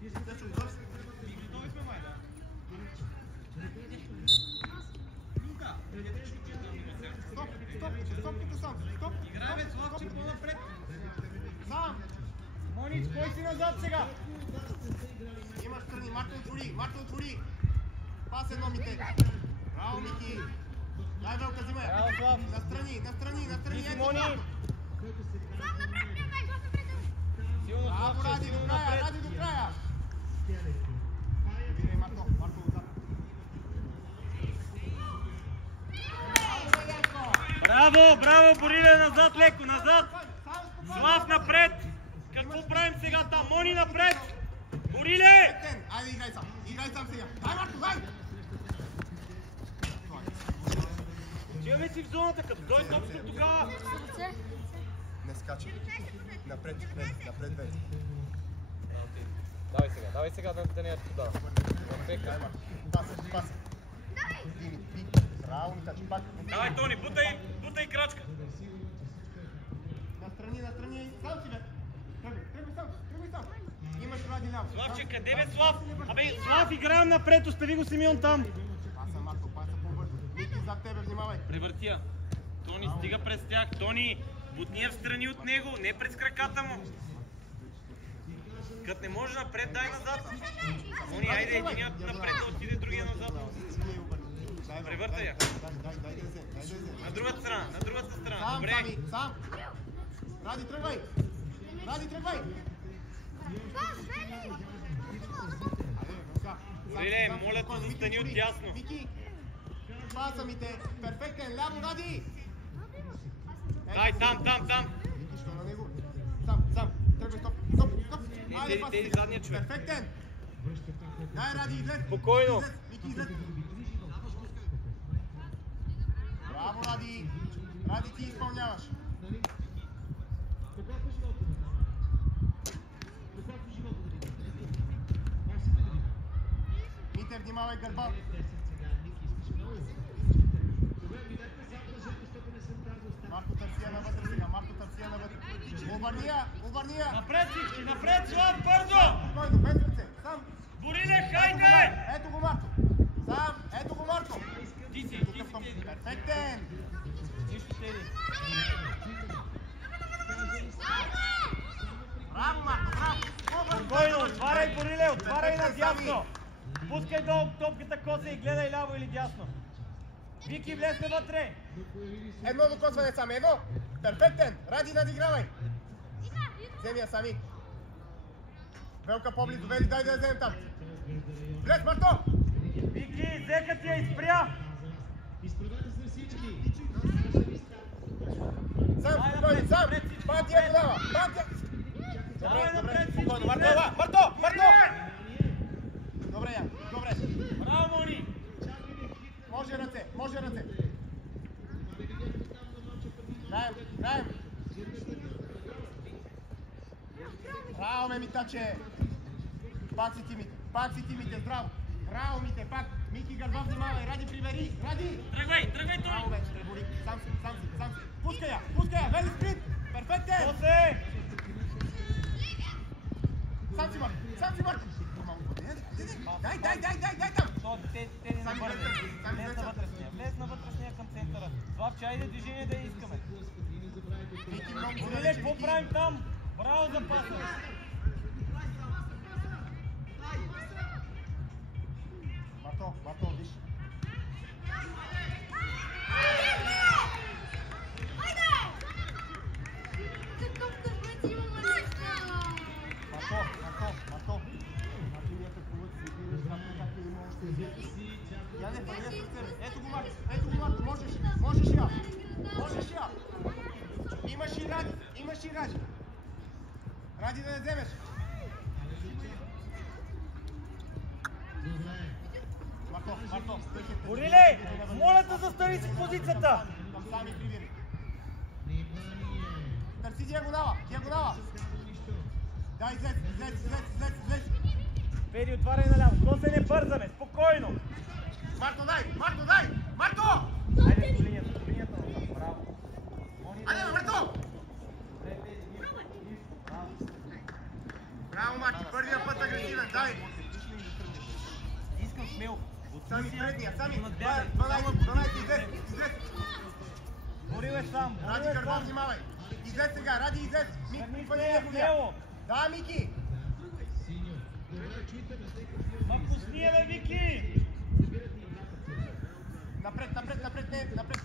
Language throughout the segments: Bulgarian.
Готови сме, май, да. Стоп! Играме Славче по-напред. Сам! Монич, кой си назад сега? Имаш страни, Марто отвори! Пас едно, Мите! Браво, Мики! Дай, Велка, взимай! Браво, Слав! Настрани! Мики, Мони! Силно, Браво, Славче, Ради, силно до края! напред! Вине, Марто отзад! Браво, Бориле, назад леко, назад! Слав напред! Какво правим сега там? Мони напред! Бориле! Айде, играй сам сега! Дай, Марто, дай! Отиваме си в зоната, като дойде топчето тогава! Не скачай! Напред, вече! Давай сега да не я подава. Дай, Марто! Пас! Дими! Браво, Митачи, пак! Давай, Тони, бутай крачка! Настрани! Сам си, бе! Тръгвай сам! Имаш Ради ляво! Славче, къде бе Слав? Абе, Слав, играем напред, остави го Симеон там! Паса, Марто, по-бързо! Мики, зад тебе, внимавай! Превъртия! Тони, стига през тях! Тони, бутния в страни от него, не през краката му! Като не може напред, дай назад! Мони, айде, единият напред да отиде, другия назад! Превъртай я! На другата страна, добре! Сам! Ради, тръгвай! Бориле, моля те, застани от дясно! Мики! Паса ми те! Перфектен! Ляво, Ради! Дай, там! Мики, що на него? Сам! Тръгвай, стоп! Тези задния човек! Перфектен! Дай, Ради, излез! Спокойно! Мики, излез! Браво, Ради! Ради, ти изпълняваш! Мите, внимавай, гърба! Марто търсия навътре! Обърни я! Напред всички, напред, Слав, бързо! Спокойно, без ръце! Сам! Бориле, хайде! Ето го, Марто! Сам! Ето го, Марто! Ти си! Перфектен! Нищо тели! Браво, Марто, браво! Спокойно, отваряй, Бориле, отваряй надясно! Пускай долу топката, коса и гледай ляво или дясно! Вики, влезне вътре! Едно докосване сами, едно! Перфектен! Ради, надигравай! Вземи я сами! Велка по-близо, вели, дай да я вземем там! Влез, Марто! Вики, взеха ти я и спря! Сам! Пантия подава! Добре, спокойно! Марто! Добре! Браво, Мони! Може ръце! Даем! Браво, ме, Митаче! Пак си Тимите, здраво! Браво, Мите, пак! Мики, гърба внимавай! Ради, прибери! Ради! Тръгвай, Браво, Тони! вече, Требори! Сам си! Пускай я! Вели спринт! Перфектен! Косе! Сам си, Марко! Дай там! Те не навърне. Влез на вътрешния към центъра. Славче, айде движение да искаме. Бориле, какво правим там? Браво за паса! Марто, виж! Марто! Ето го, Марто! Можеш я! Имаш и Ради! Ради да не вземеш! Марто! Бориле, моля те, застани си в позицията! Към сами прибери! Търси диагонала! Дай, излез! Феди, отваряй наляво. Косе, не бързаме, спокойно! Марто, дай! Марто! Айде по линията. Браво. Айде, Марто! Браво, Марти, първия път агресивен, дай! Искам смел. Сами предния, сами! До надбяга. 12, излез! Бори бе сам. Ради гърба, внимавай! Излез сега, Ради излез! Мики, пъни смело. Да, Мики! Ма пусни я, бе, Вики! Напред, не, напред!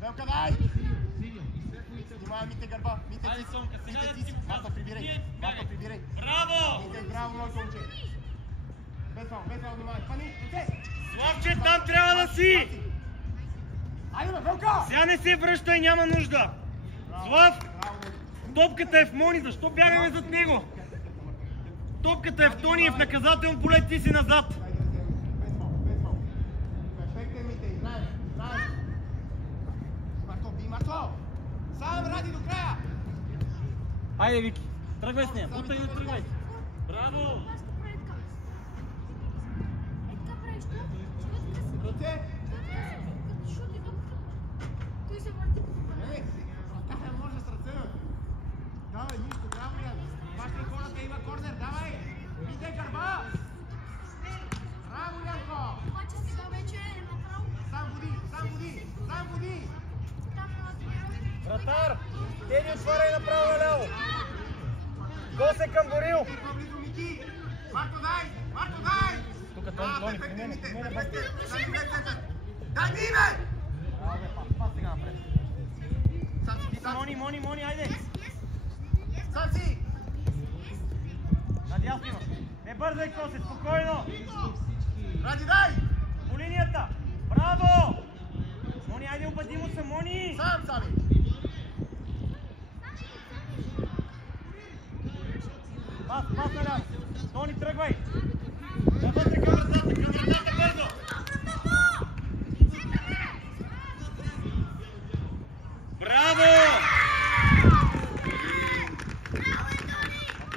Велка, дай! Внимавай, Мите гърба, Мите Айде, ти Сонка, сега да си! ти Марто, прибирай! Марто, прибирай! Браво! Мите, браво, моето момче! Без вал, внимавай! Пани, ръце! Славче, там трябва да си! Айде, бе, Велка! Сега не се връщай, няма нужда! Слав! Браво, Топката е в Мони, защо бягаме зад него? Топката е в Тони и в наказателно поле, ти си назад! без вал! Перфектен, Мите, играй! Марто, би, Марто! Сам, Ради, до края! Айде, Вики, тръгвай с нея, бутай да тръгвай! Браво! Ръце! Така може с ръце, бе! Давай, нищо, браво, Ян! Баштай хората, има корнер, давай! Мите гърба! Браво, Янко! Сам води! Вратар! Тени, отваряй направо наляво! Госе към Борил! По-близо, Мики! Марто, дай! Тук Тони, при мене, Дай ми, бе! Браво, бе, пас сега напред. Мони, айде! Сам си! Надясно имаш. Не бързай, Косе, спокойно! Ради, дай! По линията! Браво! Мони, айде, обади му се, Мони! Сами! Пас наляво! Тони, тръгвай! Навътре към вратата, бързо! Браво!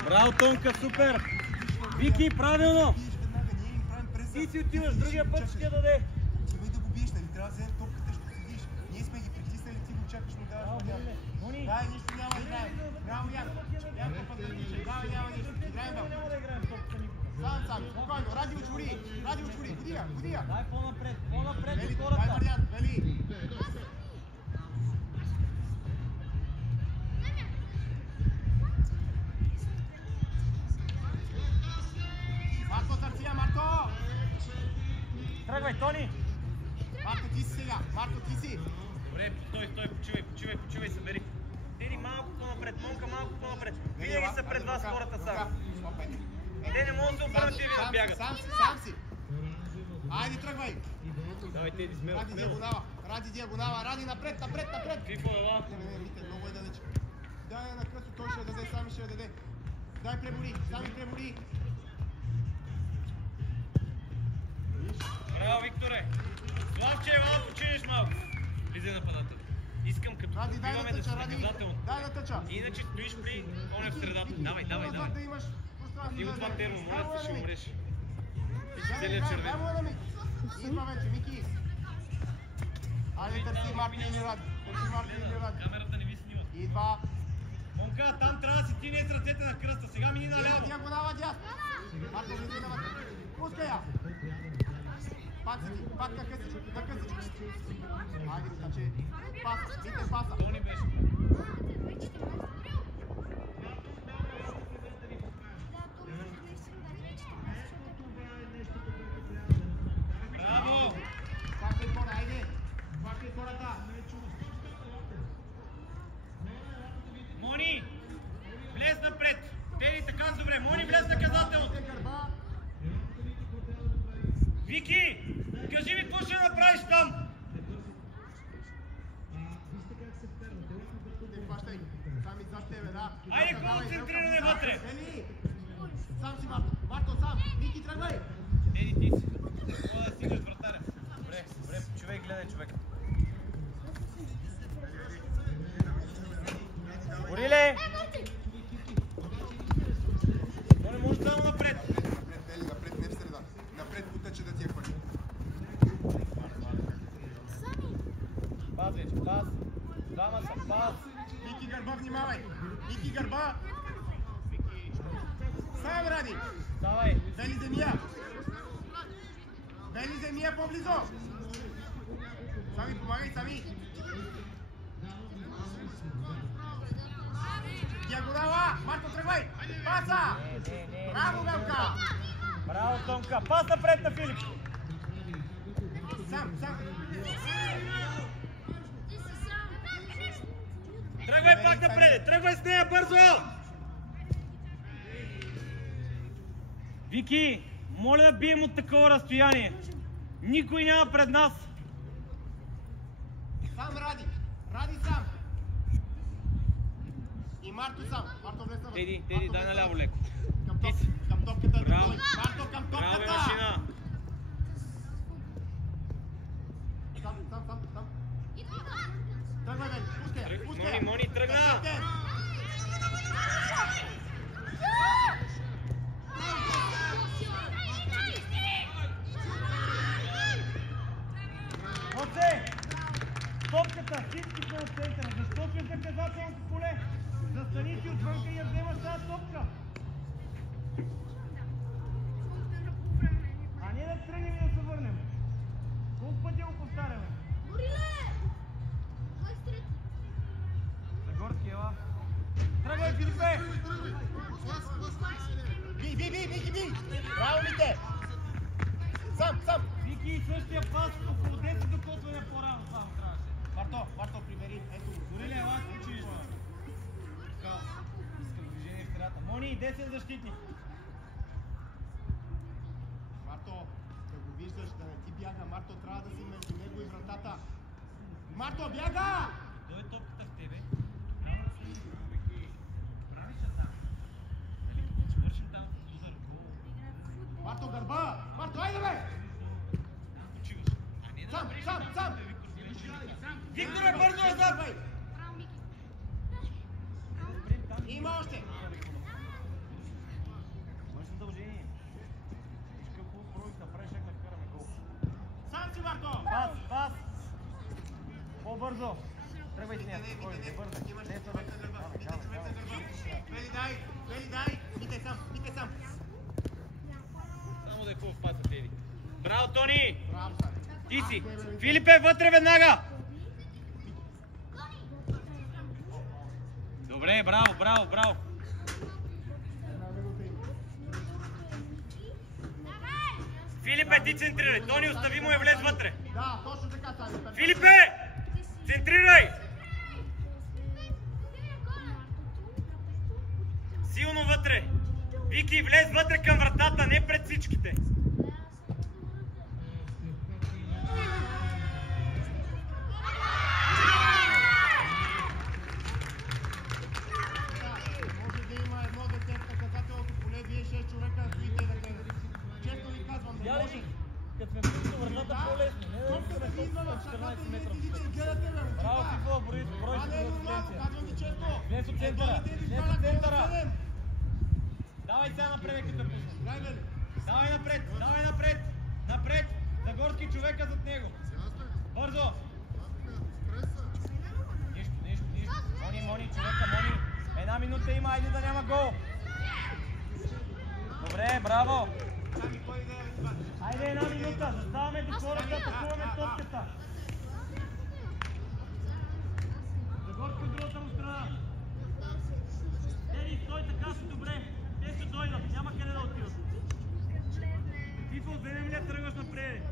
Браво, Тонка, супер! Вики, правилно! Ти си отиваш, другия път ще я даде. Чакай да го биеш, нали? Трябва да вземем топката, ще седиш. Ние сме ги притиснали, ти го чакаш, му даваш модел. Дай, нищо няма да играем. Браво, Ян. Янко път да нищо. Давай, няма нищо. Играем, бе. Няма да играем топка никога. Сам, спокойно. Ради отвори. Ходи я. Дай по-напред Вели, от хората. дай вариант, Вели. Марто, търсия, Марто! Тръгвай, Тони! Марто, ти си сега. Добре, стой, почивай, събери. Тери малко по-напред, Монка малко по-напред. Винаги са пред вас хората сами. Те не могат да се обърнат и ви отбягат. Сам си. Айде, тръгвай. Давай, Теди, смело. Ради диагонала, Ради напред. Фифо, ела. Не, Мите, много е далеч. Дай на късо, той ще я даде, сами ще я даде. Дай пребори. Браво, Викторе. Славче, ела, починеш малко. Влизай нападател. Искам като Ради, дай отбиваме на да си тъча, Ради. наказателно. Дай на тъча. Иначе стоиш при оня в средата. Давай. Назад да имаш пространство. Ти от това термо, моля се, ще умреш. Целият червен. Идва вече, Мики. Айде, търси Марти или Ради. Камерата не ви снима. Идва. Монка, там трябва да си ти не с ръцете на кръста. Сега мини наляво. Диагонала дясно. Марто, влизай навътре. Пускай я. Пак на късичка. Айде, скачи. Паса. Тони беше. Браво! Пакай хората. Мони! Влез напред! Тери така добре. Мони, влез наказателно! Вики! Кажи ми какво ще направиш там? Айде, концентриране вътре! Сам си, Марто, сам! Мики, тръгвай! Еди, ти си. Това да стигаш вратаря. Добре, човек, гледай човек. Бориле! То не може само напред. Напред, не в среда. Напред, потъче да ти е пък. Пас вече, пас. Двама са, пас. Вики, гърба, внимавай! Вики, гърба! Сам Ради! Давай! Вели земя! Вели земя по-близо! Сами, помагай, сами! Диагонала! Марко, тръгвай! Паса! Браво, Велка! Браво, Томка! Пас напред на Филип! Сам! Тръгвай пак напред! Тръгвай с нея бързо! Вики, моля да бием от такова разстояние. Никой няма пред нас. Сам Ради! Ради сам! И Марто сам! Марто влез навън! Теди, дай наляво леко. Към топката! Браво! Марто, към Браво, топката! машина! Сам! Тръгвай, бе! Пускай! Мони, тръгна! Оце! Топката, всички са от центъра. Защо си от наказателното поле? Застани си отвънка и я вземаш тази топка. А ние да тръгнем и да се върнем. Колко пъти го повтаряме? Загорски, ела. Тръгвай, Филипе! Би! Браво, Мите! Сам! Вики, същия пас, около 10 докосване по-рано само трябваше. Марто, примери. Ето го. Дори ли ела, учиш? Искам движение в страната. Мони, 10 защитник. Марто, да го виждаш, да не ти бяга. Марто, трябва да си между него и вратата. Марто, бяга! Дой топката в тебе. Марто, гърба! Марто, айде бе! Сам! Викторе, бързо назад! Има още! Мъж задължение. Виж какво пробих направиш, как да вкараме гол. Сам си, Марто! Пас! По-бързо! Тръгвай с нея, спокойно, бързо. Вели, дай! Мите сам! Само да е хубав паса, Теди. Браво, Тони! Браво, Сари! Ти си! Филипе, вътре веднага! Добре, браво! Филипе, ти центрирай! Тони, остави му и влез вътре! Да, точно така, Сари! Филипе! Центрирай! Силно вътре! Вики, влез вътре към вратата, не пред всичките! Може да има едно дете в наказателното поле, вие 6 човека стоите и да гледате. Често ви казвам, не може. Като сме близо вратата по-лесно, не да Топката ви идва в шахата и вие седите и гледате, бе. Браво, Фифо, брой Това не е нормално, казвам ви често. Днес от центъра, днес от центъра. Давай сега напред, като пишеш. Давай напред! Напред! Загорски, човека зад него. Бързо! Нищо. Мони, човека, Мони. Една минута има, айде да няма гол. Добре, браво! Айде една минута, заставаме до хората, атакуваме топката. Загорски от другата му страна. Ери, стой така си, добре. Те ще дойдат, няма къде да отидат. Фифо, вземем ли тръгваш напред?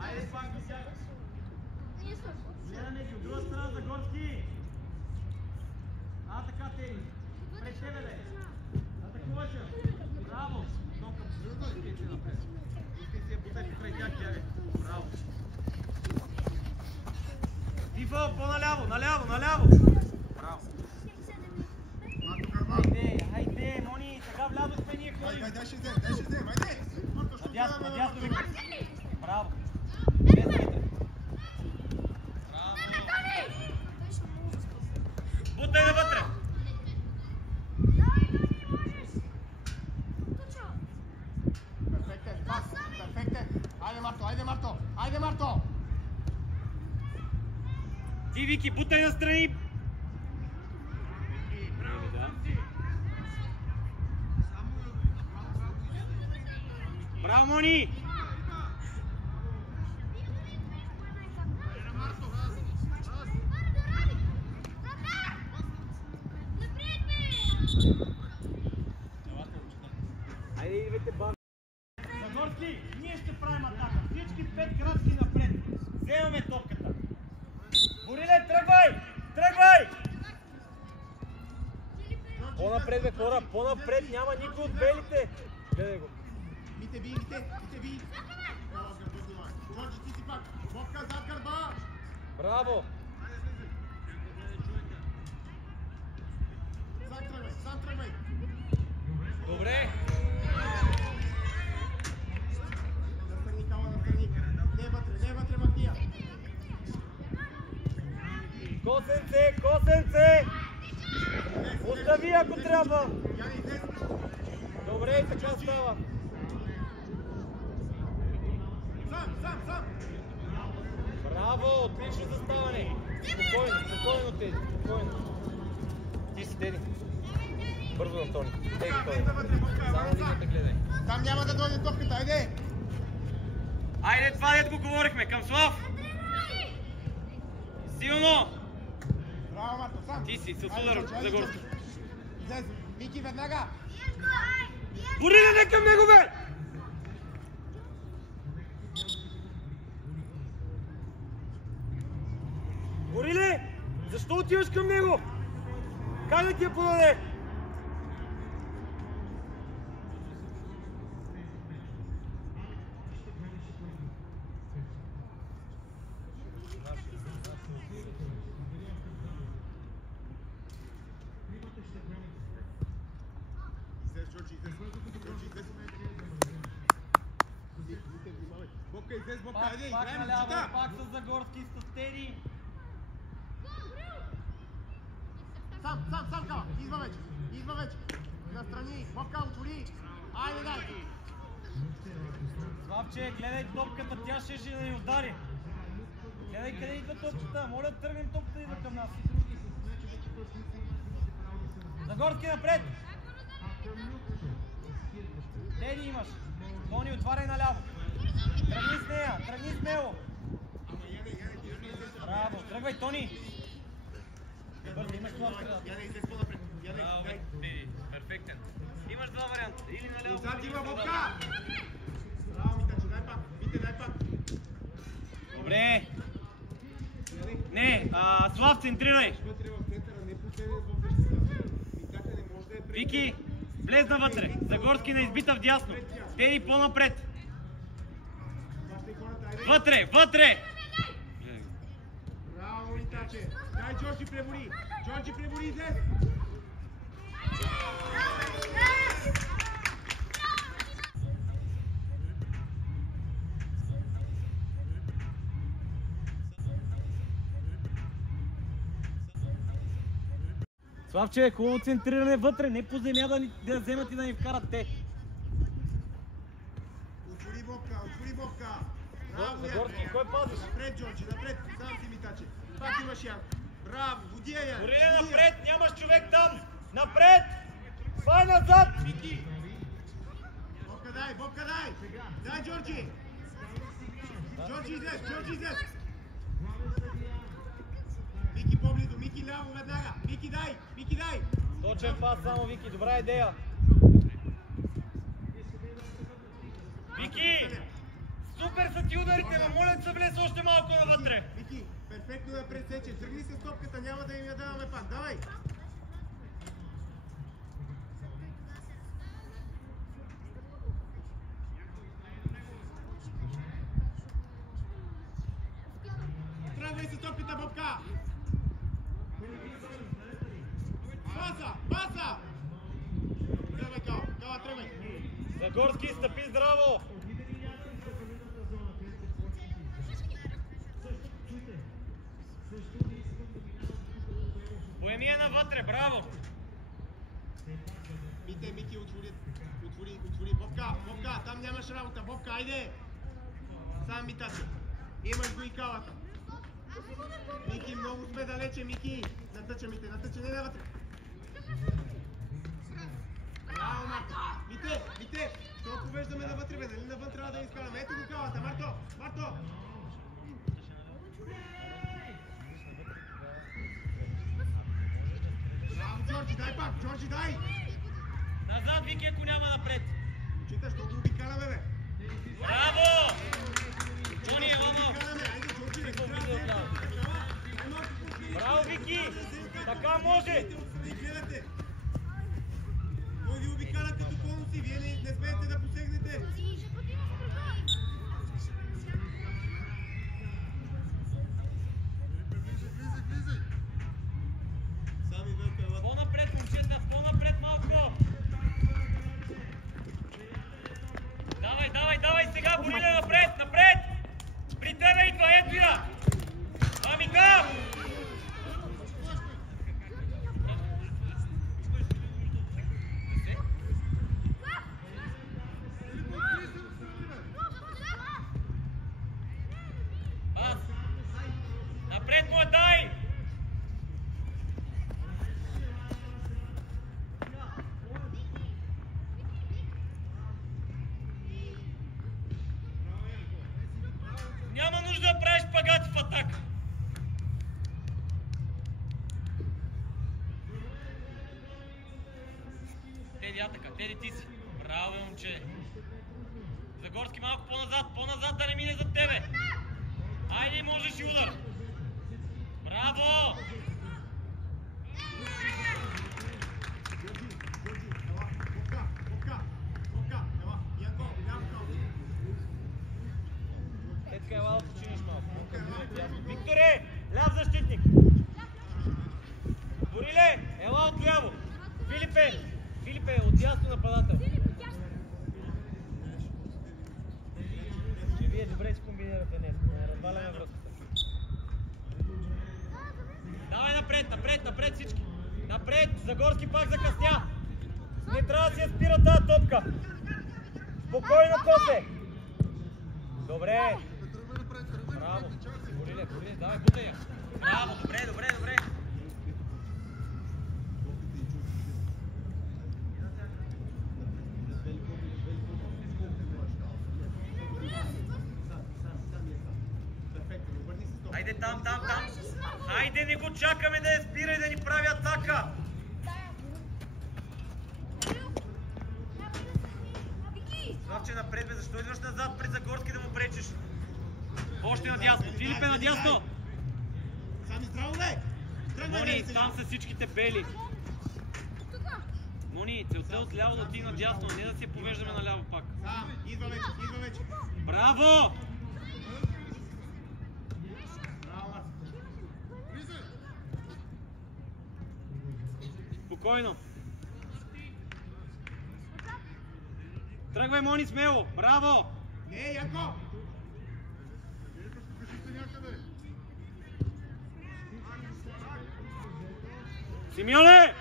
Айде пак да сядаш. Гледаме ги от друга страна, Загорски. Така, Теди. Пред тебе, бе. Атакуваш я. Браво. Тонка, искай си напред. Искай си я бутеш покрай тях, тягай. Браво. Фифо, по-наляво, наляво. Браво. Хайде, Мони, сега влязохме ние ходим. Дай ще взем, айде! Надясно, Виктор. Браво. Бутай навътре. Ти, Вики, бутай настрани! Браво, Мони! Айде, идвайте бам! Загорски, ние ще правим атака. Всички 5 крачки напред. Вземаме топката. Бориле, тръгвай! Тръгвай! По-напред, бе, хора, по-напред, няма никой от белите. Гледай го. Мите би! Джорджи, ти си пак! Бобка зад гърба! Браво! Сам тръгвай! Добре! Настрани, Кала, настрани! Не вътре, Матия! Косенце! Остави, ако трябва! Яни, излез! Добре, и така става. Сам! Браво! Отлично заставане! Спокойно, Теди, спокойно. Ти си, Теди. Бързо, Антони. Теги, Тони. Само линията гледай. Там няма да дойде топката, айде! Айде, това дет го говорихме, към Слав! Силно! Браво, Марто, сам! Ти си, с удар, Загорски. Излез, Мики, веднага! Бориле, не към него, бе! Бориле, защо отиваш към него? Как да ти я подаде? Бобка, излез, Бобка, айде, Пак играем, наляво, чита! пак с Загорски, с Теди. Сам, Кала, идва вече! Настрани, Бобка, отвори! Айде, дай! Славче, гледай топката, тя ще да ни удари. Гледай къде идва топката, моля да тръгнем топката да идва към нас. Загорски напред! Теди имаш. Тони, отваряй наляво. Тръгни с нея, тръгни смело. Браво, тръгвай, Тони. Бързо, имаш това средата. Яне, излез по-напред. Браво, Теди, перфектен. Имаш два варианта. Или наляво, Отзад или има, надолу. Бобка! Браво, Митаче, дай пак. Мите, дай пак. Добре. Не, Слав, центрирай. Вътре в центъра, не последен в защита. Митаче не може да е пред. Вики, влез навътре. Загорски на избита вдясно. Теди по-напред. Вътре! Браво, Митаче. Дай, Джорджи, пребори. Излез. Славче, хубаво центриране вътре, не по земя да вземат и да ни вкарат те. Отвори Бобка. Браво, Загорски, кой пазиш? Напред, Джорджи, напред. Сам си, Митаче. Пак имаш Ян. Браво, водия я. Бориле, напред, нямаш човек там. Напред! Свай назад! Вики. Бобка, дай. Дай, Джорджи. Джорджи, излез. Вики поблизо, Мики ляво веднага. Мики дай. Точен пас само, Вики, добра идея. Вики! Супер са ти ударите, но моля да се влез още малко навътре. Вики, перфектно да пресече. Тръгни с топката, няма да им я даваме пак. Давай. Тръгвай с топката, Бобка. Паса! Тръгвай, Кала, тръгвай. Загорски, стъпи здраво! Поеми я навътре, браво! Мики, отвори. Бобка, там нямаш работа. Бобка, айде! Сам Митаче. Имаш го и Калата. Мики, много сме далече, Мики! Натъча, Мите, натъча, не навътре! Браво, Марто! Мите! Що повеждаме навътре, бе? Нали навън трябва да ни изкараме? Ето го калата, Марто! Браво, Джорджи, дай пак! Джорджи, дай! Назад, Вики, ако няма напред! Чита, що го обикаляме, бе? Браво! Джони, ела! Браво, Вики! Така може! Той ви обикаля като конуси, вие не смеете да посегнете! Сами Велка, ела. По-напред, момчета, по-напред малко! Давай, сега, Бориле, напред! При тебе идва, ето я! Амика! Напред му дай! Няма нужда да правиш пагати в атака. Теди атака, Теди ти си. Браво, момче. Загорски малко по-назад да не мине за тебе. Айде, можеш и удар. Браво! Етка, ела да починиш малко. Викторе, ляв защитник. Бориле, ела отляво. Филипе, отдясно нападател. Че вие добре си комбинирате днес, не разваляме връзката. Давай напред всички. Напред, Загорски пак закъсня. Не трябва да си я спира тази топка. Спокойно, Косе. Добре. Браво. Бориле, давай, бутай я. Браво, добре. Хайде там. Хайде, не го чакаме да я спира и да ни прави атака. Славче, напред, бе, защо идваш назад пред Загорски да му пречиш? Още надясно. Филипе, надясно. Сами здраво, бе! Мони, там са всичките бели. Мони, целта от ляво да ти надясно, а не да си я повеждаме наляво пак. Идва вече. Браво! Спокойно. Тръгвай, Мони, смело. Браво! Не, Янко! Симеоне!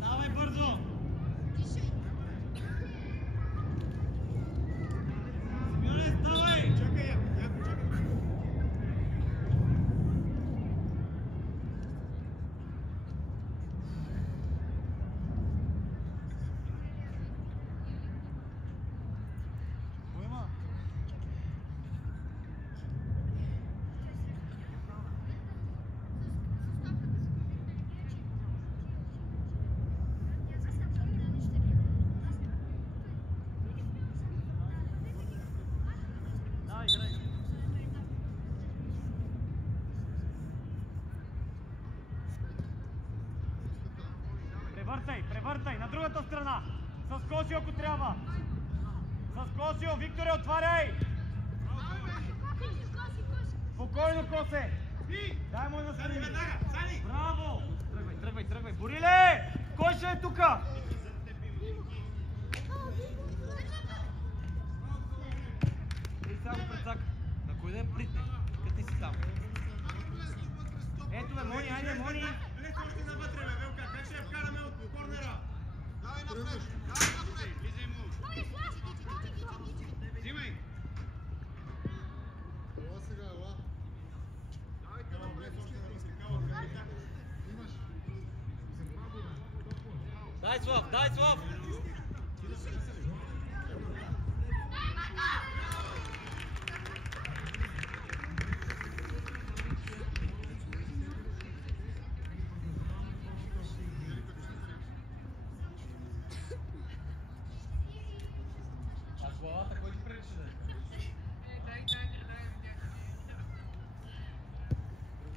Давай бързо! Симеоне, ставай! Чакай, Янко, чакай! Превъртай, на другата страна. С Косио, ако трябва. С Косио, Викторе, отваряй! Спокойно, Косе! Дай му на страни! Браво! Тръгвай! Бориле! Кой ще е тука? Ти само прецака. На кой да я притне? Като ти си там. Ето бе, Мони, айде, Мони! Влез още навътре, бе, Велка, как ще я вкараме от корнера? Давай напред, влизай му! Взимай! Ела сега, ела! Давай, влез още навътре, кава, имаш! Дай, Слав, дай, Слав!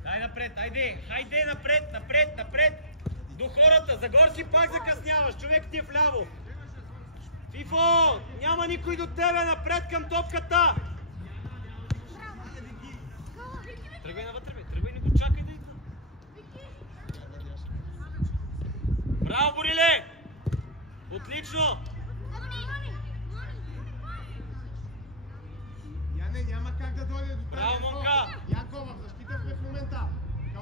Дай напред, хайде напред! До хората, Загорски пак закъсняваш, човек ти е вляво. Фифо, няма никой до тебе, напред към топката! Тръгвай навътре, бе, тръгвай, не го чакай да идва. Браво, Бориле! Отлично! Яне, няма как да дойде до това. Браво, Монка! Янко, в защита сме в момента.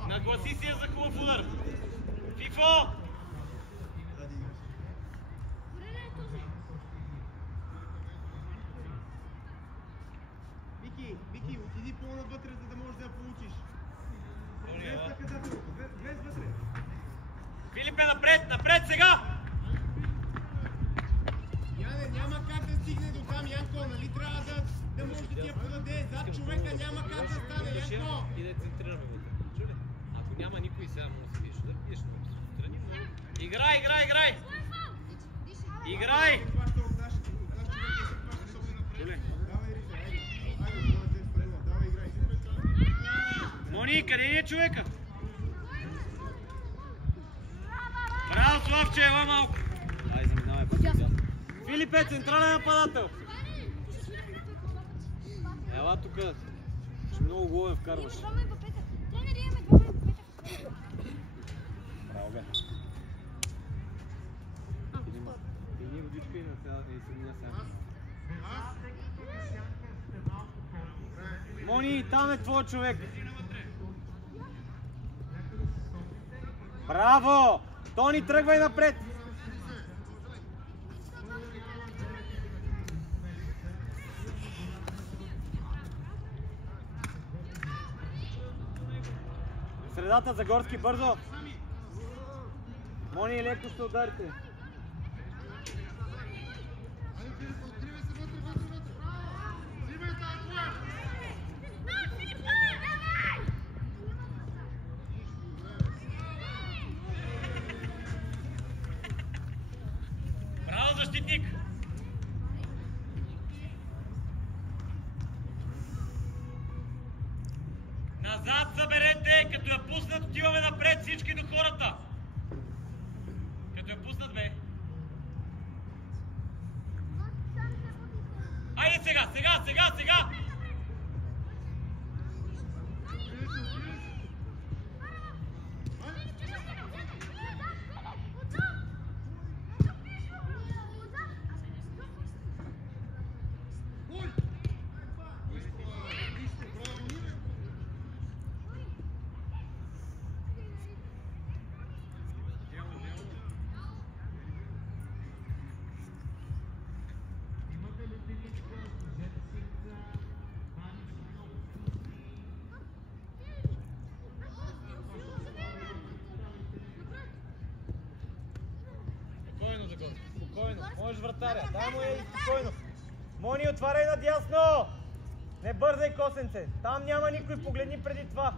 Нагласи си я за хубав удар. Фифо! Вики, отиди по-навътре, за да можеш да я получиш. Влез вътре. Филипе, напред сега! Яне, няма как да стигне до там, Янко, нали трябва да може да ти я подаде. Зад човека няма как да стане, Янко. И да центрираме вътре. Чули? Ако няма никой сега, може да се видиш да пиеш страни. Играй! Играй! Чули? Мони, къде е човека? Браво, Славче, ела малко! Ай, заминавай пътя. Филипе, централен нападател! Ела тук. Ще много голове вкарваш. Браво, бе. Пини водичка и седи на сега. Мони, там е твой човек. Браво! Тони, тръгвай напред! Средата, Загорски, бързо! Мони, леко ще ударите. Браво, защитник! Назад съберете, като я пуснат, отиваме напред всички до хората. Като я пуснат, бе. Айде сега! Спокойно, можеш вратаря, дай му я и спокойно. Мони, отваряй надясно! Не бързай, косенце, там няма никой, погледни преди това.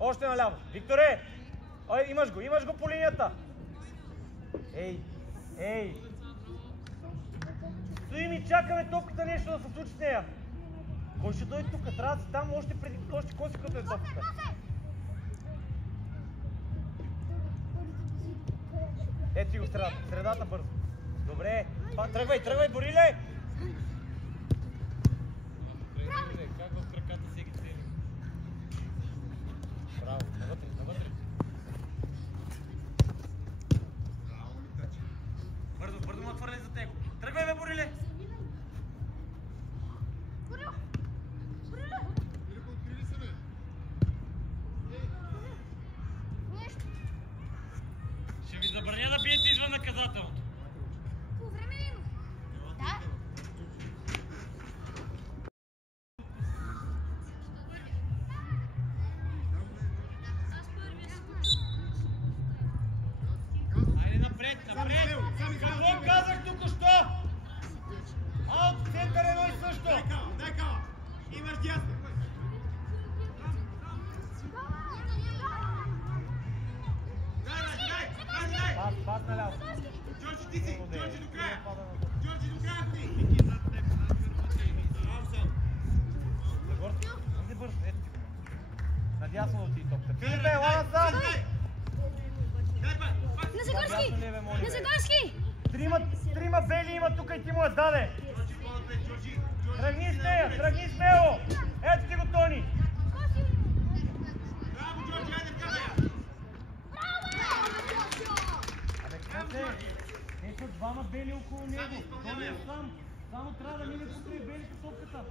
Още наляво. Викторе! Ой, имаш го по линията. Ей! Стоим и чакаме топката нещо да се случи с нея. Кой ще дойде тук? Трябва да си там още коси като е топката. Ето си го средата бързо. Добре, тръгвай, Бориле! Как в краката си ги цели? Браво, навътре. Бързо му отвърли за него. Тръгвай, бе, Бориле! Какво казах току-що? Аут, център едно и също. Дай кава. Имаш дясно. Дай. Пас наляво. Джорджи, ти си. Джорджи до края. Джорджи до края ти. Загорски, не бърз, ето ти го. Надясно да ти топка. Филипе, ела сам! На Загорски! На Загорски! Трима бели има тук и ти му я даде. Тръгни с нея, тръгни смело. Ето ти го, Тони. Браво, Джорджи, айде вкарай! Абе, къде? Ето двама бели около него. Тони е сам. Само трябва да мине покрай белите топката.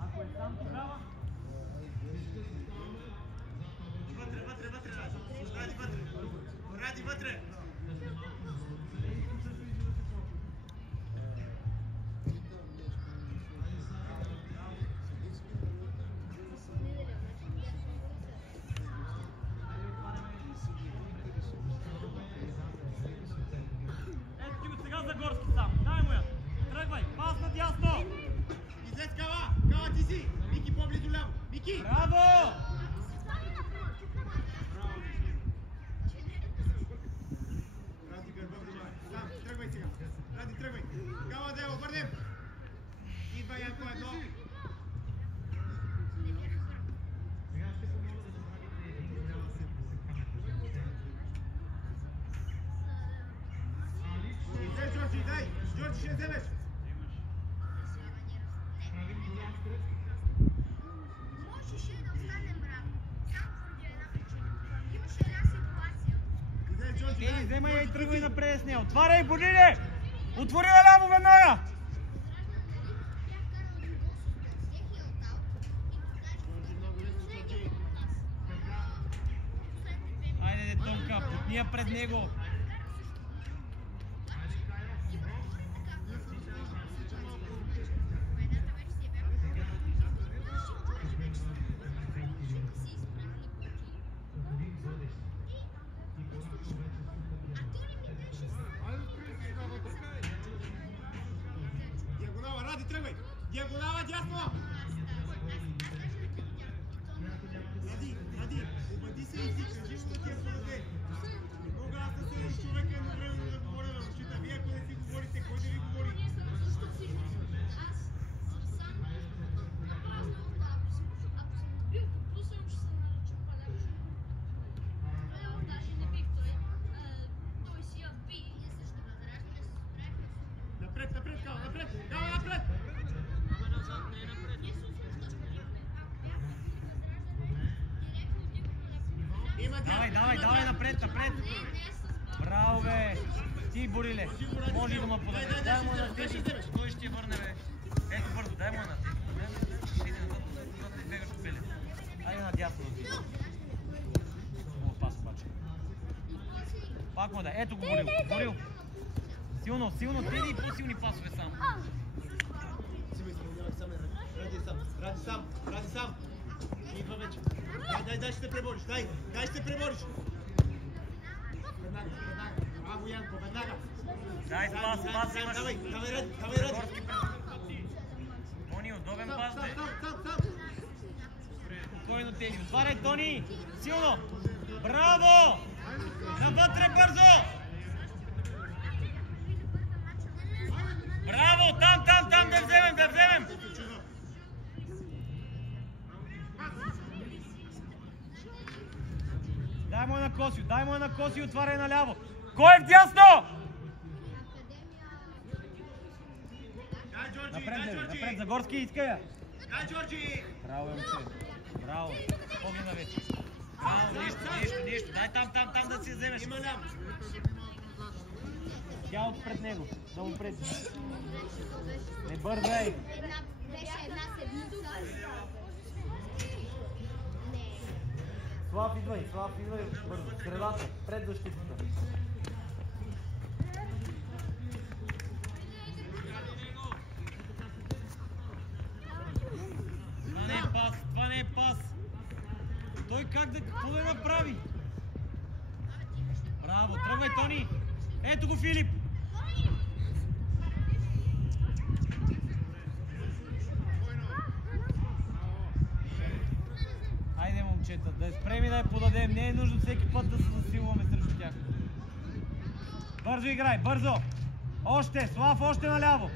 Ако е сам тогава... Ради вътре! Ето ти го сега Загорски сам. Дай му я. Тръгвай. Пас надясно. Излез Кава! Кава ти си! Мики по-близо ляво! Мики! Браво! Ради гърба внимавай! Сам, тръгвай сега! Ради, тръгвай! Кава да я обърнем! Идва Янко едно! Излез, Джорджи, дай! Джорджи, ще вземеш! Можеше да останем браво. Само поради една причина. Имаше една ситуация. Излез, Джорджи, дай! Ей, вземай я и тръгвай напред с нея. Отваряй, Бодиле! Отвори наляво веднага! Айде, Тонка, путния пред него. Диагонала, Ради, тръгвай! Диагонала, дясно! Ради, обади се и ти, кажи му да ти я подаде. Не мога аз да седеш човека едновременно да говоря на ушите. Вие ако не си говорите, кой да ви говори? Напред, напред, Кава, напред! Кава, напред! Давай, напред! Браво, бе! Ти, Бориле, може да ме подадеш. Дай му на тези, той ще я върне, бе. Ето бързо, дай му на тези. Ще иде назад, да избегаш от белите. Айде надясно да ти. Хубав пас обаче. Пак му да, ето го Борил. Силно, теди и по-силни пасове само. Ради сам! Идва вече. Дай, ще те пребориш, дай ще те пребориш! Веднага. Браво, Янко, веднага! Дай пас имаш. Давай, Ради! Тони, удобен пас, бе. Сам! Спокойно, Теди. Отваряй, Тони! Силно! Браво! Навътре бързо! Браво! Там! Да вземем! Дай му на Коси, отваряй наляво. Кой е вдясно? Напред, Загорски, иска я. Дай, Джорджи! Браво, момче. Браво. Погледна вече. Нищо. Дай там да си вземеш. Има лям. Тя отпред него. Да му пред. Не бързай. Беше една седмица. Слав, идвай бързо. Средата, пред защитата. Това не е той какво да направи? Браво, тръгвай, Тони! Ето го, Филип! Хайде, момчета, да я спрем и да я подадем. Не е нужно всеки път да се засилваме срещу тях. Бързо играй, бързо! Още, Слав, още наляво!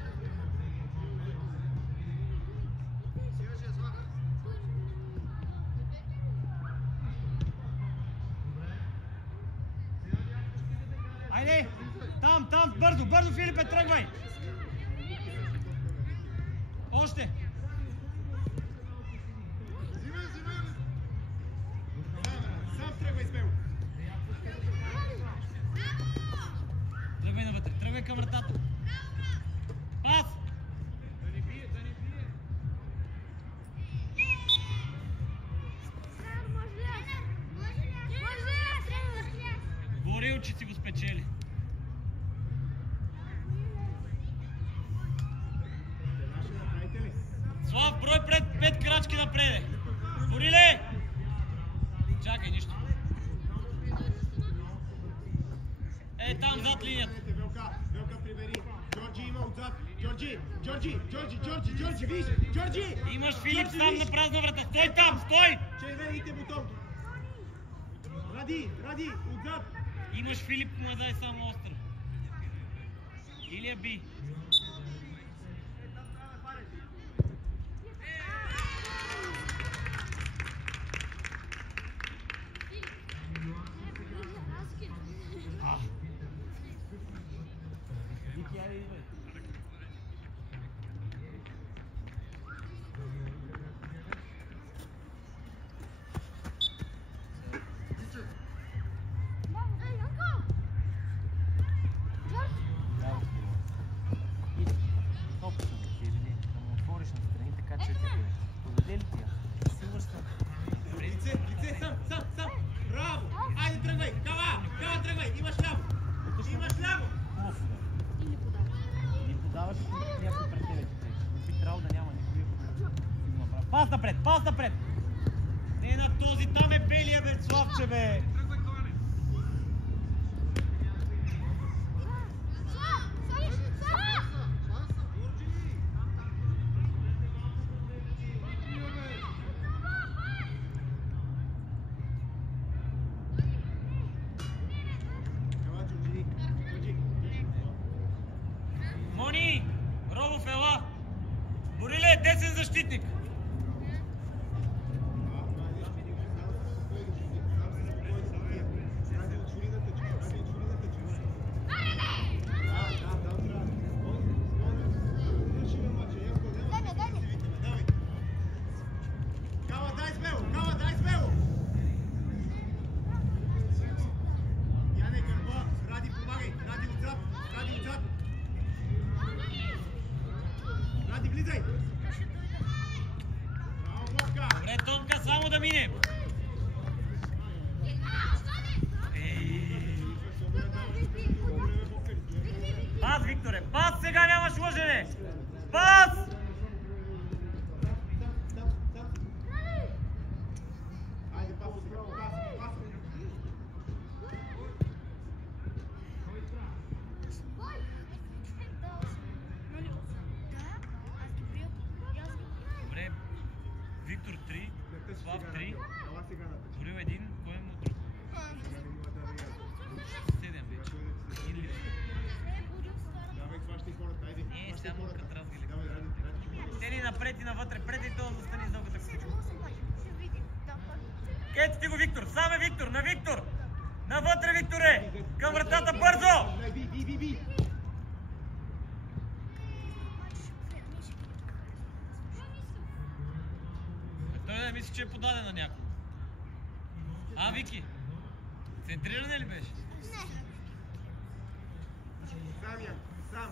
Айде! Там, бързо, Филипе, тръгвай! Още! Сам тръгвай, смело! Тръгвай навътре, тръгвай към вратата! Пас! Да не бие! Борил, че си го спечели. Слав, брой пред 5 крачки напред. Бориле! Чакай, нищо. Е, там зад линията. Велка, прибери. Джорджи има отзад. Джорджи, виж! Джорджи! Имаш Филип сам на празна врата. Стой там, стой! Червените бутонки. Ради, отзад. Имаш Филип, му дай само остро. Или я би. Лице, сам! Браво! Айде, тръгвай! Кава, тръгвай! Имаш ляво! Или подаваш някой пред тебе ти пречи. Би трябвало да няма никой. Пас напред! Не на този, там е белия, бе, Славче, бе! Мони! Робов, ела! Бориле, десен защитник! Добре, Томка, само да минем! Пас, Викторе! Пас! Сега нямаш лъжене! Пас! Добре, Виктор 3, Слав 3, Борил 1, кой му друг? 7 вече. Или... само като разгили. Тени напред и навътре, пред и това застани с дългата кучка. Ето ти го, Виктор! Сам е Виктор! На Виктор! Навътре, Викторе! Към вратата, бързо! Той да мисли, че е подаден на някой. А, Вики? Центриране ли беше? Сам!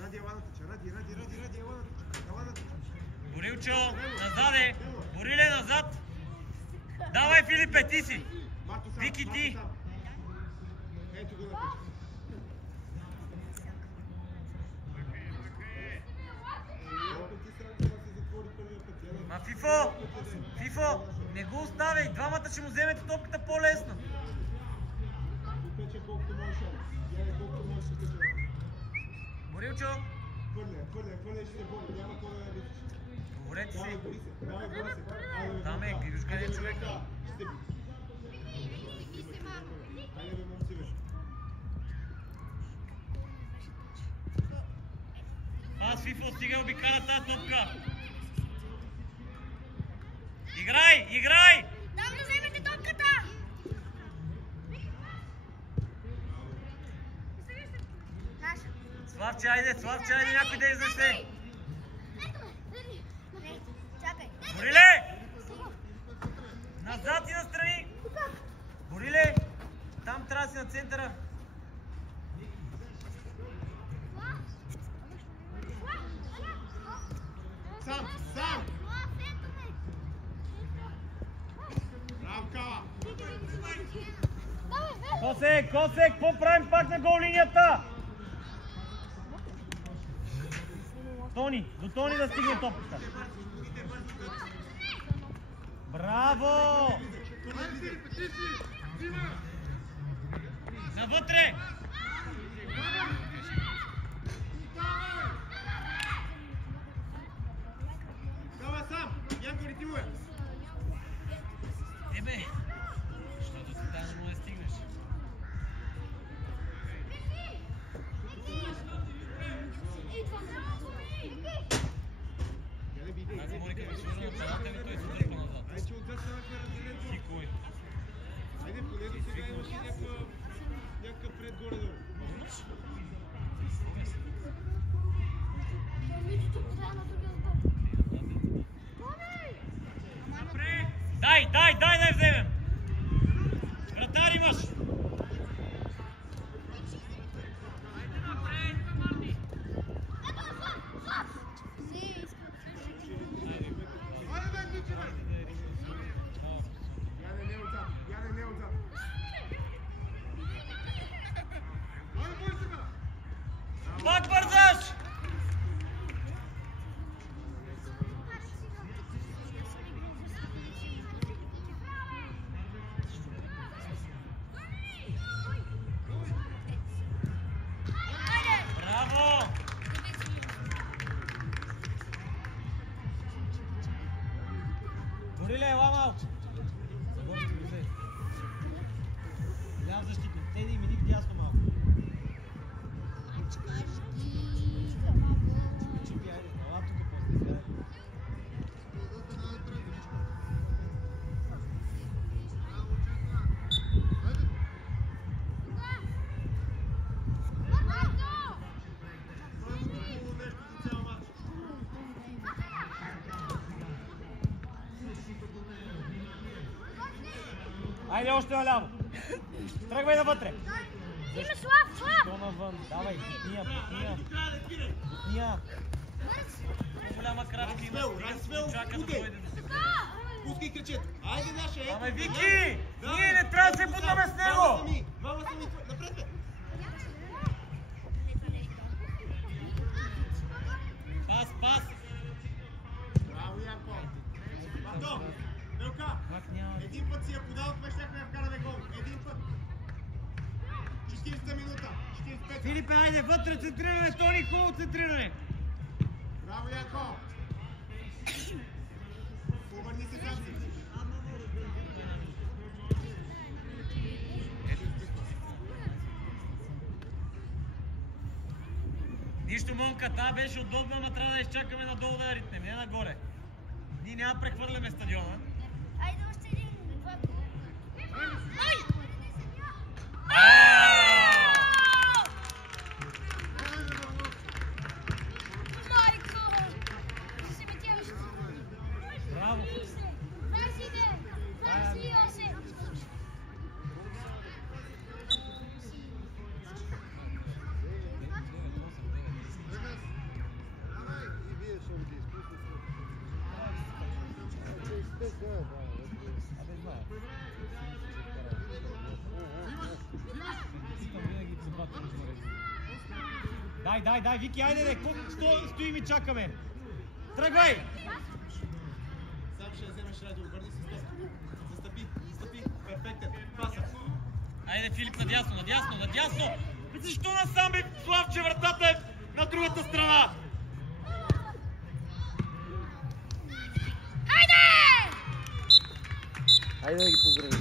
Ради Еланата, ради Еланата. Борилчо, назаде! Бориле, назад! Давай, Филипе, ти си! Вики, ти! Ето го напред. Ма, Фифо! Не го оставяй, двамата ще му вземете топката по-лесно. Пече колкото можеш. Яде колкото можеш да пече. Борилчо, Хвърля, ще се бори. Няма кой да я видиш. говорете Давай, си. бори се. Давай, бори се. Там е, виж къде е човека. Ще би. Айде бе, момци бе. Аз Фифо стига обикаля тази топка. Играй, играй! Там да вземете топката! Славче, айде, някой да изнесе. Чакай. Бориле! Назад и настрани! Бориле! Там трябва да си на центъра. Сам! Рамка! Косек, какво правим пак на гол линията? До Тони да стигне топката. Браво! Навътре! Давай сам! Янко ли ти му е? Ебе! Защото ти трябва да му да стигнеш. Тази Моника ми свърза на палата и той се дърпа назад. Айде, че отзад се разделят. Ти кой? Айде, полезно сега имаше някакъв пред горе-долу. Дай вземем! Вратар имаш! Яде не отзад. Пак бързаш! Браво! Бориле, ела малко! Ляв защитник, теди ми ник дясно малко. Чипи, айде, ела тук после изгледай. Айде още наляво. Тръгвай навътре. Има Слав! То навън. Давай, бутния. Голяма крачка има. Чака да дойде да се. Пускай кръчето. Айде, Даша, ето. Ама Вики! Ние не трябва да се бутаме с него! Двама сами. Напред, бе. Пас! Браво, Янко. Бато, Белка. Един път си я подал, това щяхме да вкараме гол. Един път. 40 минута. 45. Филипе, айде вътре, центриране, Тони, хубаво центриране! Браво, Янко. Обърни се там си. Нищо, Монка, та беше удобно, но трябва да изчакаме надолу да я ритнем, не нагоре. Ние няма прехвърляме стадиона. Айде още един. Браво! Дай, Вики, айде, какво стоим и чакаме? Тръгвай! Сам ще вземе Можеш, Ради, обърни се. Застъпи. Перфектен. Паса. Айде, Филип, надясно. Защо насам бе, Славче, вратата е на другата страна? Хайде! Айде да ги поздравим.